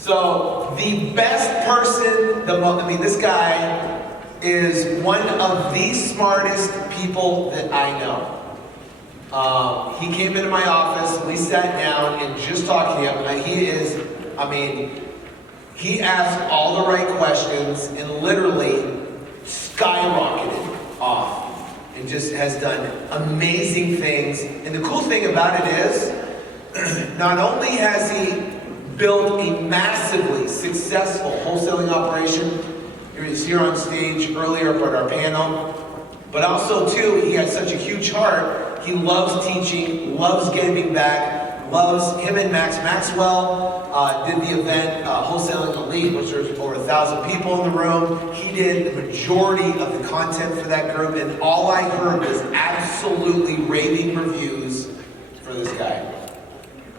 So the best person, this guy is one of the smartest people that I know. He came into my office, we sat down and just talked to him. He asked all the right questions and literally skyrocketed off and just has done amazing things. And the cool thing about it is, not only has he built a massively successful wholesaling operation, he was here on stage earlier for our panel, but also too, he has such a huge heart. He loves teaching, loves giving back, him and Max Maxwell did the event, Wholesaling Elite, which there's over 1,000 people in the room. He did the majority of the content for that group, and all I heard was absolutely raving reviews for this guy.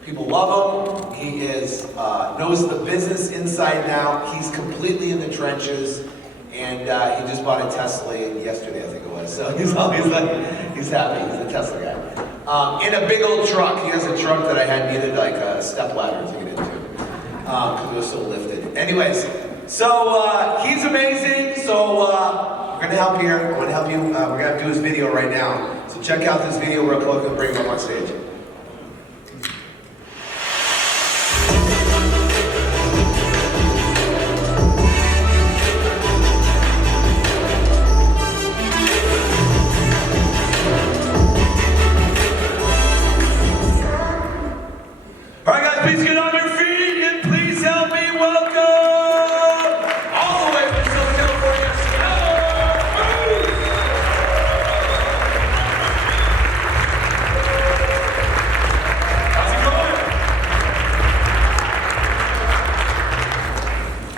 People love him. He knows the business inside and out. He's completely in the trenches, and he just bought a Tesla yesterday, I think it was. So he's happy. He's a Tesla guy. In a big old truck. He has a truck that I had needed like a step ladder to get into because it was so lifted. Anyways, so he's amazing. So we're gonna help here. I'm gonna help you. We're gonna do his video right now. So check out this video real quick and bring him up on stage. Please get on your feet and please help me welcome all the way from Southern California, Oots! How's it going?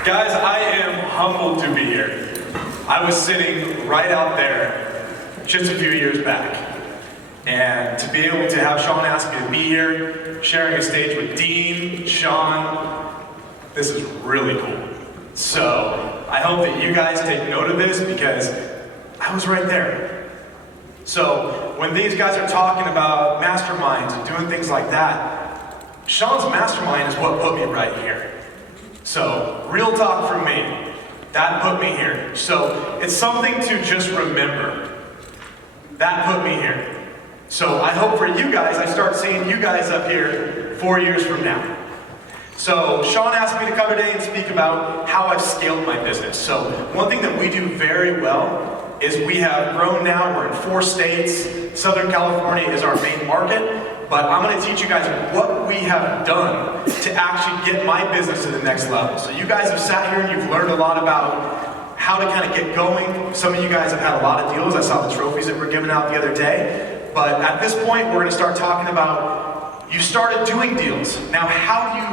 Guys, I am humbled to be here. I was sitting right out there just a few years back. And to be able to have Sean ask me to be here, sharing a stage with Dean, Sean, this is really cool. So I hope that you guys take note of this because I was right there. So when these guys are talking about masterminds and doing things like that, Sean's mastermind is what put me right here. So real talk from me, that put me here. So it's something to just remember. That put me here. So I hope for you guys, I start seeing you guys up here 4 years from now. So Sean asked me to come today and speak about how I've scaled my business. So one thing that we do very well is we have grown now, we're in 4 states. Southern California is our main market, but I'm gonna teach you guys what we have done to actually get my business to the next level. So you guys have sat here and you've learned a lot about how to kind of get going. Some of you guys have had a lot of deals. I saw the trophies that were given out the other day. But at this point, we're going to start talking about, you started doing deals. Now, how do you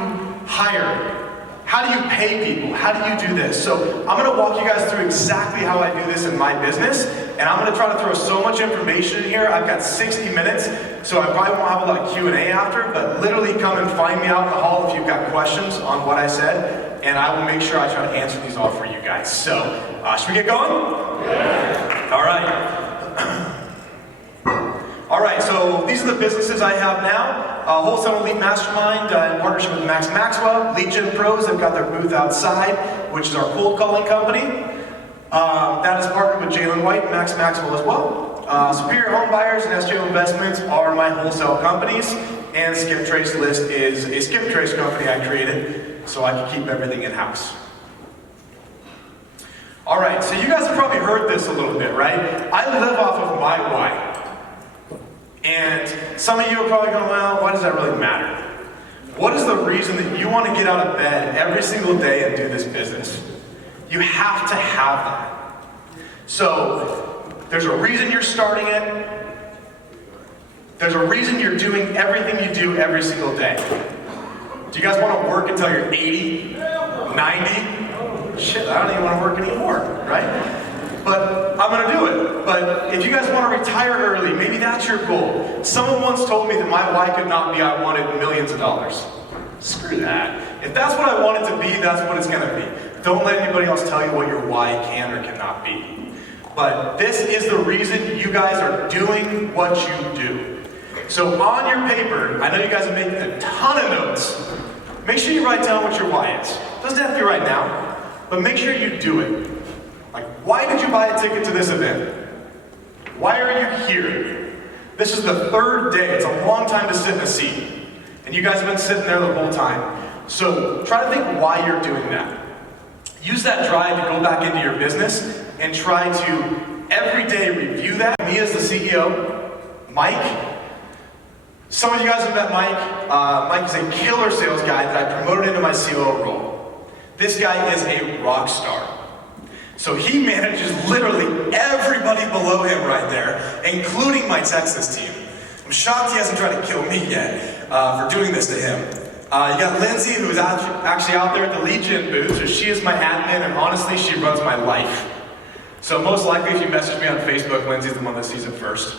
hire? How do you pay people? How do you do this? So I'm going to walk you guys through exactly how I do this in my business. And I'm going to try to throw so much information in here. I've got 60 minutes, so I probably won't have a lot of Q&A after, but literally come and find me out in the hall if you've got questions on what I said. And I will make sure I try to answer these all for you guys. So, should we get going? Yeah. All right. All right, so these are the businesses I have now. Wholesale Elite Mastermind in partnership with Max Maxwell. Lead Gen Pros, they've got their booth outside, which is our cold calling company. That is partnered with Jalen White and Max Maxwell as well. Superior Home Buyers and SJO Investments are my wholesale companies. And Skip Trace List is a Skip Trace company I created so I can keep everything in-house. All right, so you guys have probably heard this a little bit, right? I live off of my why. And some of you are probably going, well, why does that really matter? What is the reason that you want to get out of bed every single day and do this business? You have to have that. So, there's a reason you're starting it. There's a reason you're doing everything you do every single day. Do you guys want to work until you're 80, 90? Shit, I don't even want to work anymore, right? But I'm going to do it. But if you guys want to retire early, maybe that's your goal. Someone once told me that my why could not be I wanted millions of dollars. Screw that. If that's what I want it to be, that's what it's going to be. Don't let anybody else tell you what your why can or cannot be. But this is the reason you guys are doing what you do. So on your paper, I know you guys are making a ton of notes. make sure you write down what your why is. Doesn't have to be right now, but make sure you do it. Like, why did you buy a ticket to this event? Why are you here? This is the third day. It's a long time to sit in a seat. And you guys have been sitting there the whole time. So try to think why you're doing that. Use that drive to go back into your business and try to every day review that. Me as the CEO, Mike. Some of you guys have met Mike. Mike is a killer sales guy that I promoted into my COO role. This guy is a rock star. So he manages literally everybody below him right there, including my Texas team. I'm shocked he hasn't tried to kill me yet for doing this to him. You got Lindsay, who's actually out there at the Legion booth. So she is my admin, and honestly, she runs my life. So most likely, if you message me on Facebook, Lindsay's the one that sees it first.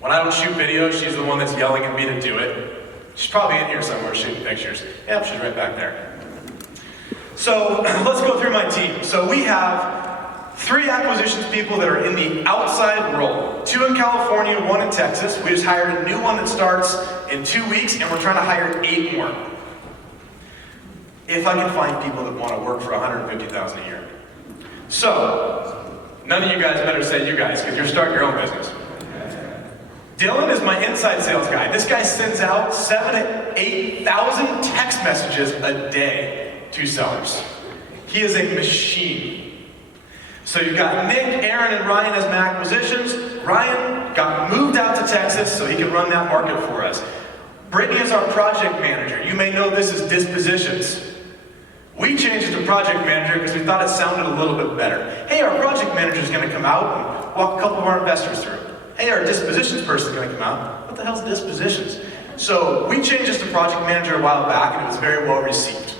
When I don't shoot videos, she's the one that's yelling at me to do it. She's probably in here somewhere shooting pictures. Yep, she's right back there. So let's go through my team. So we have 3 acquisitions people that are in the outside role. 2 in California, 1 in Texas. We just hired a new one that starts in 2 weeks, and we're trying to hire 8 more. If I can find people that want to work for $150,000 a year. So, none of you guys better say you guys, because you're starting your own business. Dylan is my inside sales guy. This guy sends out 7,000 to 8,000 text messages a day to sellers. He is a machine. So you've got Nick, Aaron, and Ryan as my acquisitions. Ryan got moved out to Texas so he can run that market for us. Brittany is our project manager. You may know this as dispositions. We changed it to project manager because we thought it sounded a little bit better. Hey, our project manager is going to come out and walk a couple of our investors through. Hey, our dispositions person is going to come out. What the hell's dispositions? So we changed this to project manager a while back, and it was very well received.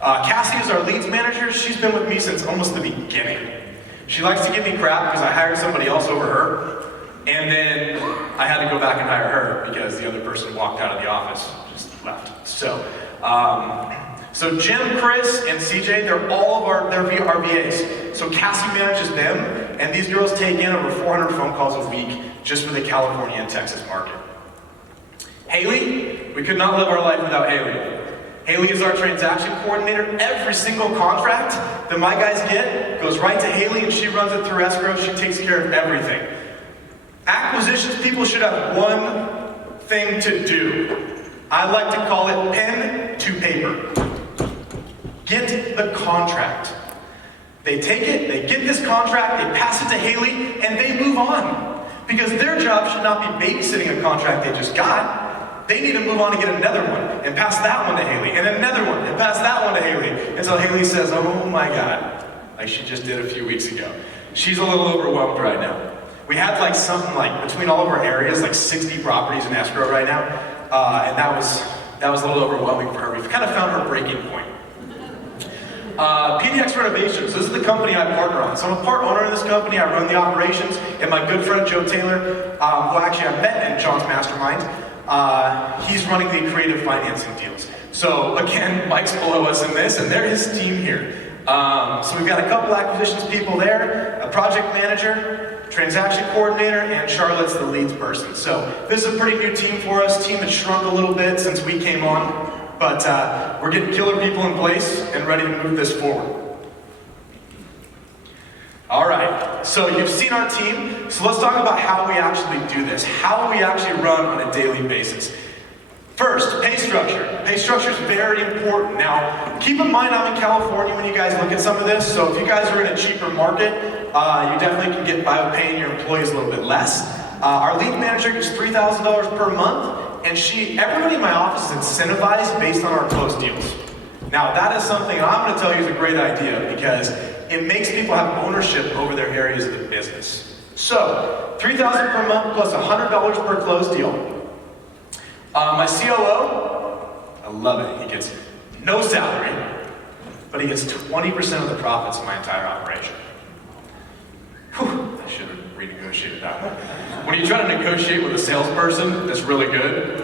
Cassie is our leads manager. She's been with me since almost the beginning. She likes to give me crap because I hired somebody else over her, and then I had to go back and hire her because the other person walked out of the office, just left. So Jim, Chris, and CJ, they're all of our VAs. So Cassie manages them, and these girls take in over 400 phone calls a week just for the California and Texas market. Haley, we could not live our life without Haley. Haley is our transaction coordinator. Every single contract that my guys get goes right to Haley, and she runs it through escrow. She takes care of everything. Acquisitions people should have one thing to do. I like to call it pen to paper. Get the contract. They take it, they get this contract, they pass it to Haley, and they move on. Because their job should not be babysitting a contract they just got. They need to move on and get another one, and pass that one to Haley, and another one, and pass that one to Haley. Until Haley says, oh my God, like she just did a few weeks ago. She's a little overwhelmed right now. We had like something like, between all of our areas, like 60 properties in escrow right now, and that was a little overwhelming for her. We've kind of found her breaking point. PDX Renovations, this is the company I partner on. So I'm a part owner in this company, I run the operations, and my good friend Joe Taylor, who actually I met in John's mastermind, he's running the creative financing deals. So again, Mike's below us in this, and they're his team here. So we've got a couple acquisitions people there, a project manager, transaction coordinator, and Charlotte's the leads person. So this is a pretty new team for us. Team has shrunk a little bit since we came on. But we're getting killer people in place and ready to move this forward. All right, so you've seen our team. So let's talk about how we actually do this. How we actually run on a daily basis. First, pay structure. Pay structure is very important. Now, keep in mind I'm in California when you guys look at some of this. So if you guys are in a cheaper market, you definitely can get by with paying your employees a little bit less. Our lead manager gets $3,000 per month. And everybody in my office is incentivized based on our closed deals. Now that is something I'm going to tell you is a great idea because it makes people have ownership over their areas of the business. So, $3,000 per month plus $100 per closed deal. My COO, I love it. He gets no salary, but he gets 20% of the profits of my entire operation. Whew, I should have renegotiated that one. When you try to negotiate with a salesperson that's really good,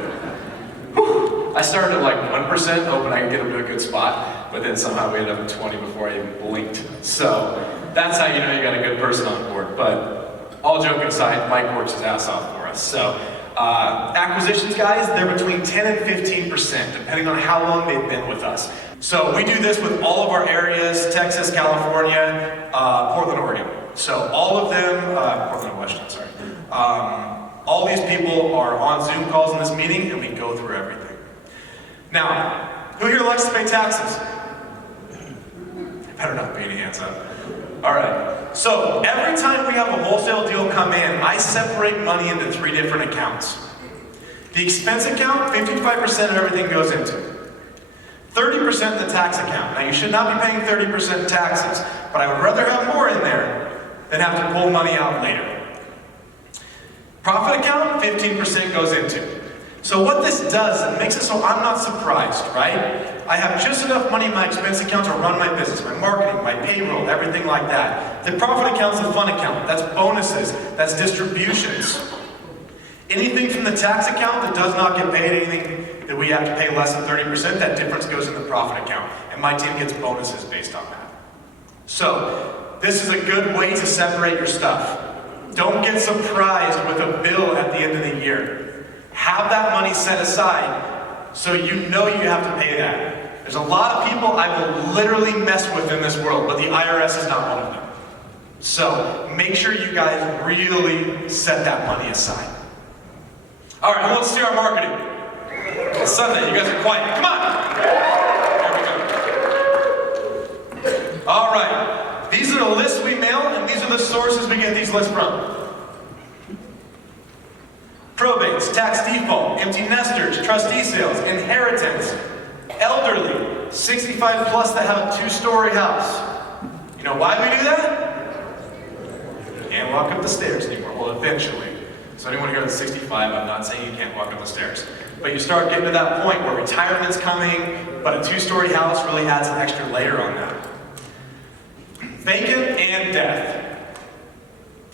whew, I started at like 1%, hoping I could get him to a good spot, but then somehow we ended up at 20 before I even blinked. So that's how you know you got a good person on board. But all joking aside, Mike works his ass off for us. So Acquisitions guys, they're between 10 and 15%, depending on how long they've been with us. So we do this with all of our areas, Texas, California, Portland, Oregon. So all of them, Portland, Washington, sorry. All these people are on Zoom calls in this meeting, and we go through everything. Now, who here likes to pay taxes? Better not be any hands up. All right. So every time we have a wholesale deal come in, I separate money into 3 different accounts. The expense account, 55% of everything goes into. 30% the tax account. Now you should not be paying 30% taxes, but I would rather have more in there than have to pull money out later. Profit account, 15% goes into. So what this does, it makes it so I'm not surprised, right? I have just enough money in my expense account to run my business, my marketing, my payroll, everything like that. The profit account's the fun account. That's bonuses, that's distributions. Anything from the tax account that does not get paid, anything that we have to pay less than 30%, that difference goes in the profit account. And my team gets bonuses based on that. So, this is a good way to separate your stuff. Don't get surprised with a bill at the end of the year. Have that money set aside so you know you have to pay that. There's a lot of people I will literally mess with in this world, but the IRS is not one of them. So make sure you guys really set that money aside. All right, who wants to see our marketing? It's Sunday, you guys are quiet. Come on! There we go. All right, these are the lists we mail, and these are the sources we get these lists from. Probates, tax default, empty nesters, trustee sales, inheritance, elderly, 65 plus that have a 2-story house. You know why we do that? You can't walk up the stairs anymore. Well, eventually. So anyone here that's 65, I'm not saying you can't walk up the stairs. But you start getting to that point where retirement's coming, but a 2-story house really adds an extra layer on that. Vacant and death.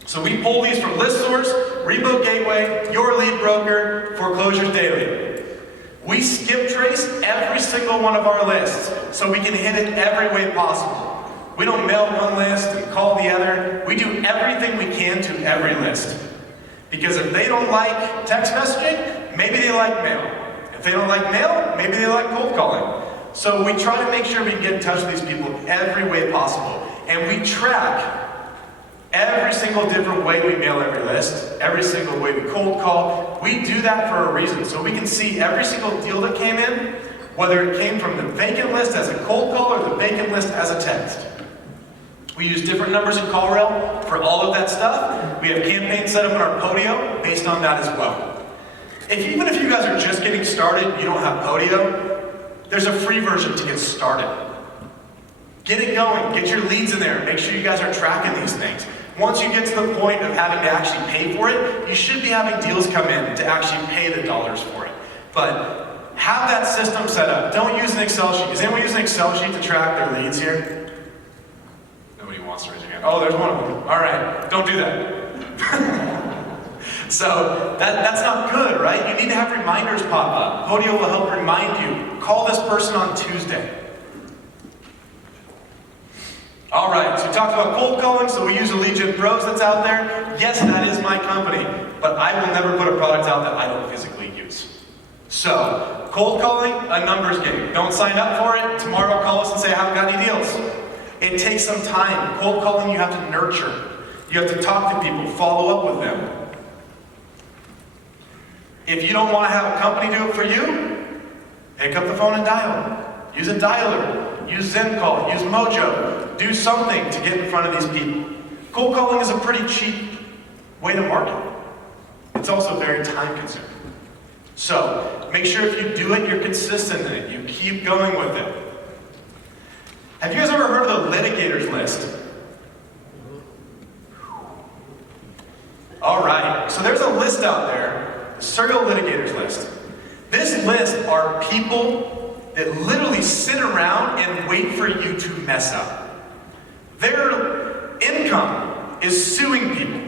So we pull these from ListSource, Rebo Gateway, Your Lead Broker, Foreclosures Daily. We skip trace every single one of our lists so we can hit it every way possible. We don't mail one list and call the other. We do everything we can to every list. Because if they don't like text messaging, maybe they like mail. If they don't like mail, maybe they like cold calling. So we try to make sure we get in touch with these people every way possible. And we track every single different way we mail every list, every single way we cold call. We do that for a reason, so we can see every single deal that came in, whether it came from the vacant list as a cold call or the vacant list as a text. We use different numbers in CallRail for all of that stuff. We have campaigns set up in our Podio based on that as well. Even if you guys are just getting started, you don't have Podio, there's a free version to get started. Get it going, get your leads in there, make sure you guys are tracking these things. Once you get to the point of having to actually pay for it, you should be having deals come in to actually pay the dollars for it. But have that system set up. Don't use an Excel sheet. Is anyone using an Excel sheet to track their leads here? Nobody wants to raise their hand. Oh, there's one of them. All right, don't do that. So that's not good, right? You need to have reminders pop up. Podio will help remind you. Call this person on Tuesday. All right, so we talked about cold calling, so we use Allegiant Pros that's out there. Yes, that is my company, but I will never put a product out that I don't physically use. So, cold calling, a numbers game. Don't sign up for it. Tomorrow call us and say, I haven't got any deals. It takes some time. Cold calling, you have to nurture. You have to talk to people, follow up with them. If you don't want to have a company do it for you, pick up the phone and dial. Use a dialer. Use ZenCall. Use Mojo. Do something to get in front of these people. Cold calling is a pretty cheap way to market. It's also very time consuming. So, make sure if you do it, you're consistent in it. You keep going with it. Have you guys ever heard of the litigators list? All right, so there's a list out there, the serial litigators list. This list are people that literally sit around and wait for you to mess up. Their income is suing people.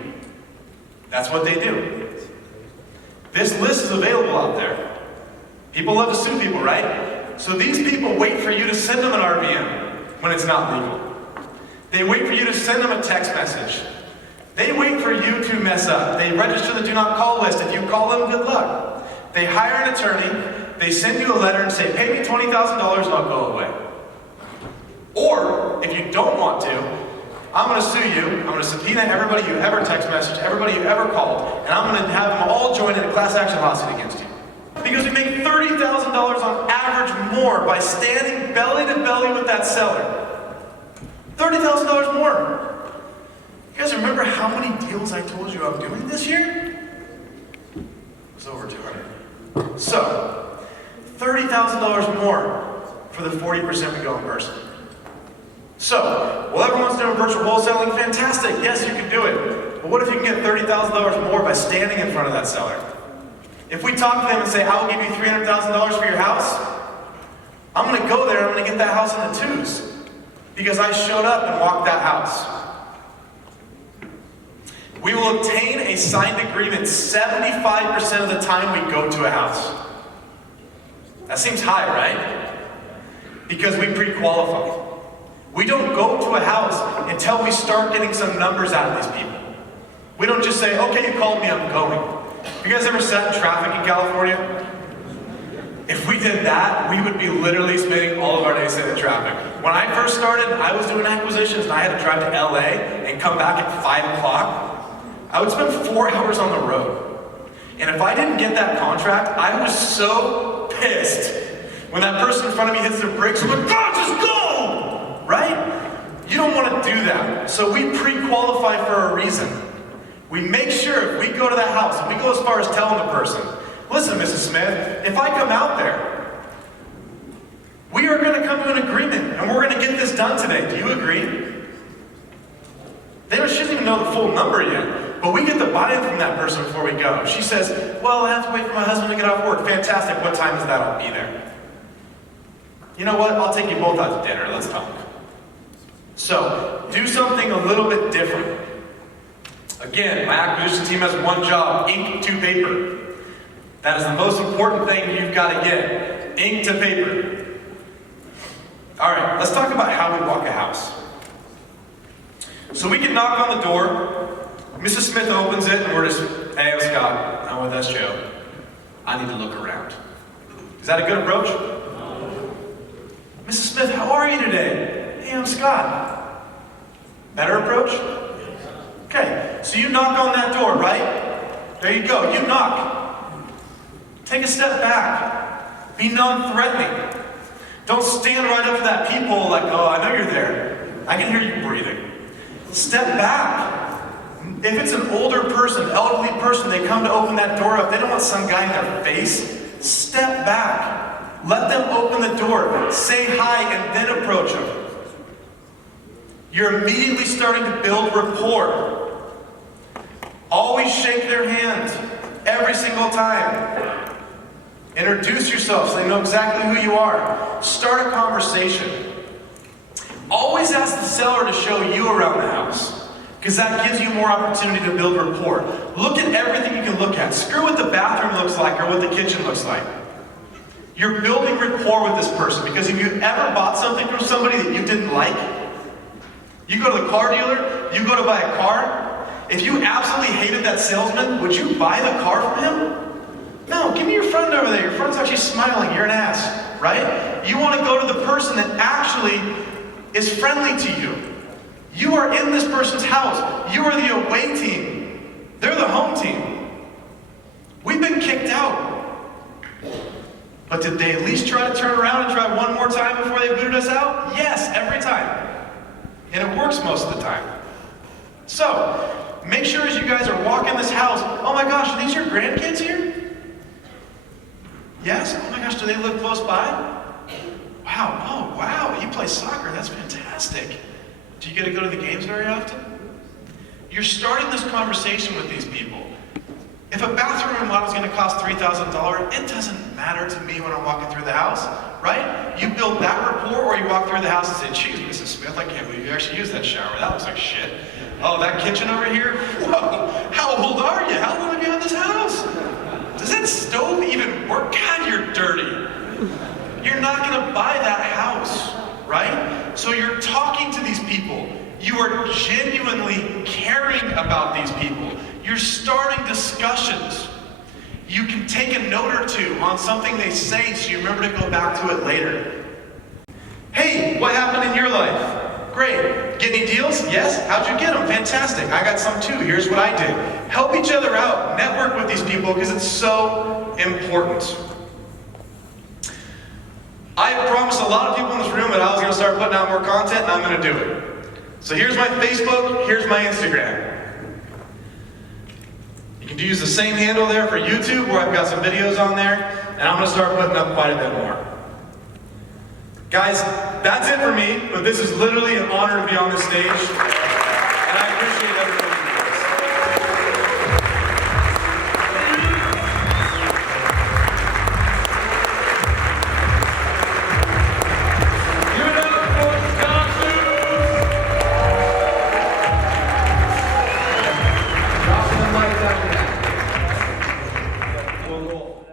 That's what they do. This list is available out there. People love to sue people, right? So these people wait for you to send them an RVM when it's not legal. They wait for you to send them a text message. They wait for you to mess up. They register the do not call list. If you call them, good luck. They hire an attorney. They send you a letter and say, pay me $20,000 and I'll go away. Or, if you don't want to, I'm going to sue you. I'm going to subpoena everybody you ever text messaged, everybody you ever called, and I'm going to have them all join in a class action lawsuit against you. Because we make $30,000 on average more by standing belly to belly with that seller. $30,000 more. You guys remember how many deals I told you I'm doing this year? It was over 200. So, $30,000 more for the 40% we go in person. So, well, everyone's doing virtual wholesaling. Fantastic. Yes, you can do it. But what if you can get $30,000 more by standing in front of that seller? If we talk to them and say, I will give you $300,000 for your house, I'm going to go there and I'm going to get that house in the twos. Because I showed up and walked that house. We will obtain a signed agreement 75% of the time we go to a house. That seems high, right? Because we pre-qualify. We don't go to a house until we start getting some numbers out of these people. We don't just say, okay, you called me, I'm going. Have you guys ever sat in traffic in California? If we did that, we would be literally spending all of our days sitting in traffic. When I first started, I was doing acquisitions and I had to drive to LA and come back at 5 o'clock. I would spend 4 hours on the road. And if I didn't get that contract, I was so pissed. When that person in front of me hits their brakes, I'm like, God, just go! Right? You don't want to do that. So we pre-qualify for a reason. We make sure if we go to that house, and we go as far as telling the person, listen, Mrs. Smith, if I come out there, we are going to come to an agreement, and we're going to get this done today. Do you agree? She doesn't even know the full number yet, but we get the buy-in from that person before we go. She says, well, I have to wait for my husband to get off work. Fantastic. What time is that? I'll be there. You know what? I'll take you both out to dinner. Let's talk. So, do something a little bit different. Again, my acquisition team has one job, ink to paper. That is the most important thing you've got to get, ink to paper. All right, let's talk about how we walk a house. So we can knock on the door, Mrs. Smith opens it, and we're just, hey, I'm Scott, I'm with us, Joe. I need to look around. Is that a good approach? Mrs. Smith, how are you today? Hey, I'm Scott. Better approach? Okay, so you knock on that door, right? There you go, you knock. Take a step back. Be non-threatening. Don't stand right up to that people like, oh, I know you're there. I can hear you breathing. Step back. If it's an older person, elderly person, they come to open that door up, they don't want some guy in their face. Step back. Let them open the door. Say hi and then approach them. You're immediately starting to build rapport. Always shake their hand every single time. Introduce yourself so they know exactly who you are. Start a conversation. Always ask the seller to show you around the house, because that gives you more opportunity to build rapport. Look at everything you can look at. Screw what the bathroom looks like or what the kitchen looks like. You're building rapport with this person, because if you ever bought something from somebody that you didn't like, you go to the car dealer, you go to buy a car, if you absolutely hated that salesman, would you buy the car from him? No, give me your friend over there. Your friend's actually smiling. You're an ass, right? You want to go to the person that actually is friendly to you. You are in this person's house. You are the away team. They're the home team. We've been kicked out. But did they at least try to turn around and try one more time before they booted us out? Yes, every time. And it works most of the time. So, make sure as you guys are walking this house, oh my gosh, are these your grandkids here? Yes? Oh my gosh, do they live close by? Wow, oh wow, you play soccer, that's fantastic. Do you get to go to the games very often? You're starting this conversation with these people. If a bathroom remodel is going to cost $3,000, it doesn't matter to me when I'm walking through the house, right? You build that rapport, or you walk through the house and say, geez, Mrs. Smith, I can't believe you actually used that shower. That looks like shit. Oh, that kitchen over here? Whoa, how old are you? How long have you had this house? Does that stove even work? God, you're dirty. You're not going to buy that house, right? So you're talking to these people. You are genuinely caring about these people. You're starting discussions. You can take a note or two on something they say so you remember to go back to it later. Hey, what happened in your life? Great. Get any deals? Yes? How'd you get them? Fantastic. I got some too. Here's what I did. Help each other out. Network with these people because it's so important. I promised a lot of people in this room that I was going to start putting out more content, and I'm going to do it. So here's my Facebook, here's my Instagram. You can use the same handle there for YouTube, where I've got some videos on there, and I'm going to start putting up quite a bit more. Guys, that's it for me, but this is literally an honor to be on this stage, and I appreciate everybody. Cool.